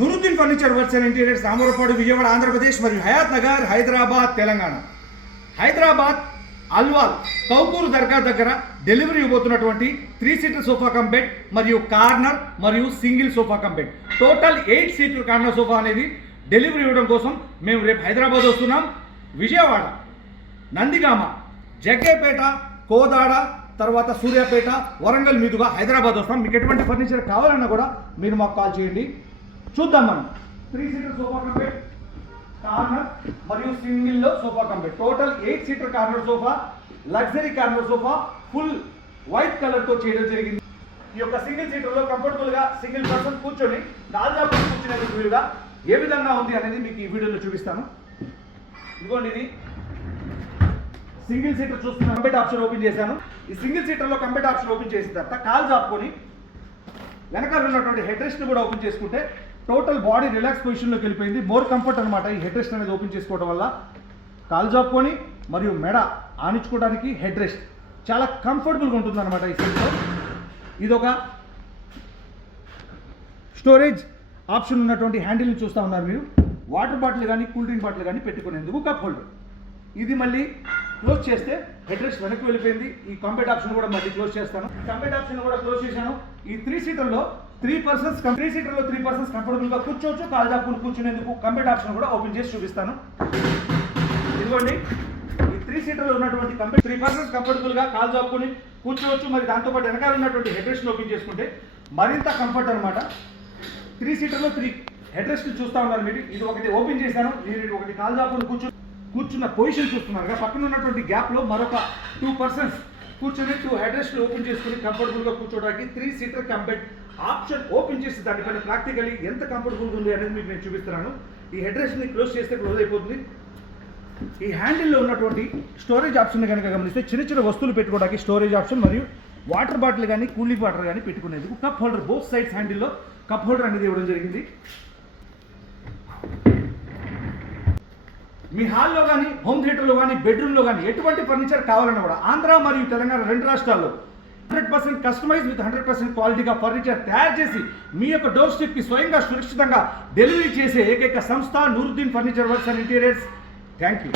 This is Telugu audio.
Nooruddin furniture works and interiors, Ramavarapadu, Vijayawada, Andhra Pradesh మరియు హయాత్ నగర్, హైదరాబాద్, తెలంగాణ. హైదరాబాద్ అల్వాల్ కౌకూరు దర్గా దగ్గర డెలివరీ ఇవ్వబోతున్నటువంటి 3 సీటర్ సోఫా కమ్ బెడ్ మరియు కార్నర్ మరియు single sofa cum bed, total 8 seater corner sofa అనేది డెలివరీ ఇవ్వడం కోసం మేము రేపు హైదరాబాద్ వస్తున్నాం. విజయవాడ, నందిగామ, జగ్గేపేట, కోదాడ, తర్వాత సూర్యాపేట, వరంగల్ మీదుగా హైదరాబాద్ వస్తాం. మీకు ఎటువంటి ఫర్నిచర్ కావాలన్నా కూడా మీరు మాకు కాల్ చేయండి. చూద్దాం మనం 3 seater sofa cum bed, corner మరియు సింగిల్లో sofa cum bed, total 8 seater corner sofa, luxury corner sofa, full white కలర్తో చేయడం జరిగింది. ఈ యొక్క సింగిల్ సీటర్లో కంఫర్టబుల్గా సింగిల్ పర్సన్ కూర్చొని దాదాపు కూర్చునేందుకు వీలుగా ఏ విధంగా ఉంది అనేది మీకు ఈ వీడియోలో చూపిస్తాను. ఇదిగోండి, ఇది సింగిల్ సీటర్ చూస్తున్న కంబెడ్ ఆప్షన్ ఓపెన్ చేశాను. ఈ సింగిల్ సీటర్లో కంబెడ్ ఆప్షన్ ఓపెన్ చేసిన తర్వాత కాల్ జాపుకొని వెనకాల ఉన్నటువంటి హెడ్ రెస్ట్ని కూడా ఓపెన్ చేసుకుంటే టోటల్ బాడీ రిలాక్స్ పొజిషన్లోకి వెళ్ళిపోయింది. మోర్ కంఫర్ట్ అనమాట ఈ హెడ్ రెస్ట్ అనేది ఓపెన్ చేసుకోవడం వల్ల. కాల్ జాపుకొని మరియు మెడ ఆనించుకోవడానికి హెడ్ రెస్ట్ చాలా కంఫర్టబుల్గా ఉంటుంది అనమాట ఈ సీట్లో. ఇది ఒక స్టోరేజ్ ఆప్షన్ ఉన్నటువంటి హ్యాండిల్ని చూస్తూ ఉన్నారు మీరు. వాటర్ బాటిల్ కానీ కూల్ డ్రింక్ బాటిల్ కానీ పెట్టుకునేందుకు కప్ హోల్డర్. ఇది మళ్ళీ క్లోజ్ చేస్తే హెడ్ రెస్ట్ వెనక్కి వెళ్ళిపోయింది. ఈ కంబెడ్ ఆప్షన్ కూడా మళ్ళీ క్లోజ్ చేస్తాను. కంబెడ్ ఆప్షన్ కూడా క్లోజ్ చేశాను. ఈ 3 సీటర్లో 3 పర్సన్స్ కంఫర్టబుల్గా కూర్చోవచ్చు. కాల్ జాపుకుని కూర్చునేందుకు కంబెడ్ ఆప్షన్ కూడా ఓపెన్ చేసి చూపిస్తాను. ఇదిగోండి, ఈ 3 సీటర్లో ఉన్నటువంటి కంబెడ్ 3 పర్సన్స్ కంఫర్టబుల్గా కాల్ జాపుకుని కూర్చోవచ్చు. మరి దాంతోపాటు వెనకాల ఉన్నటువంటి హెడ్ రెస్ట్ని ఓపెన్ చేసుకుంటే మరింత కంఫర్ట్ అనమాట. 3 సీటర్లో 3 హెడ్ రెస్ట్ చూస్తూ ఉన్నారు మీరు. ఇది ఒకటి ఓపెన్ చేశాను. నేను ఒకటి కాల్ జాపుకుని కూర్చున్న పొజిషన్ చూస్తున్నారు. పక్కన ఉన్నటువంటి గ్యాప్లో మరొక 2 పర్సన్స్ కూర్చొని 2 హెడ్ రెస్ట్ ఓపెన్ చేసుకుని కంఫర్టబుల్గా కూర్చోడానికి 3 సీటర్ కంబెడ్ ఆప్షన్ ఓపెన్ చేసి దానిపైన ప్రాక్టికలీ ఎంత కంఫర్టబుల్గా ఉంది అనేది మీకు నేను చూపిస్తున్నాను. ఈ హెడ్ రెస్ట్ని క్లోజ్ చేస్తే క్లోజ్ అయిపోతుంది. ఈ హ్యాండిల్లో ఉన్నటువంటి స్టోరేజ్ ఆప్షన్ కనుక గమనిస్తే చిన్న చిన్న వస్తువులు పెట్టుకోవడానికి స్టోరేజ్ ఆప్షన్ మరియు వాటర్ బాటిల్ కానీ కూలింగ్ వాటర్ కానీ పెట్టుకునేందుకు కప్ హోల్డర్, బోత్ సైడ్స్ హ్యాండిల్లో కప్ హోల్డర్ అనేది ఇవ్వడం జరిగింది. మీ హాల్లో కానీ, హోమ్ థియేటర్లో కానీ, బెడ్రూమ్లో కానీ ఎటువంటి ఫర్నిచర్ కావాలన్నా కూడా ఆంధ్ర మరియు తెలంగాణ 2 రాష్ట్రాల్లో 100% కస్టమైజ్ విత్ 100% క్వాలిటీగా ఫర్నిచర్ తయారు చేసి మీ యొక్క డోర్ స్టెప్కి స్వయంగా సురక్షితంగా డెలివరీ చేసే ఏకైక సంస్థ Nooruddin furniture works and interiors. Thank you.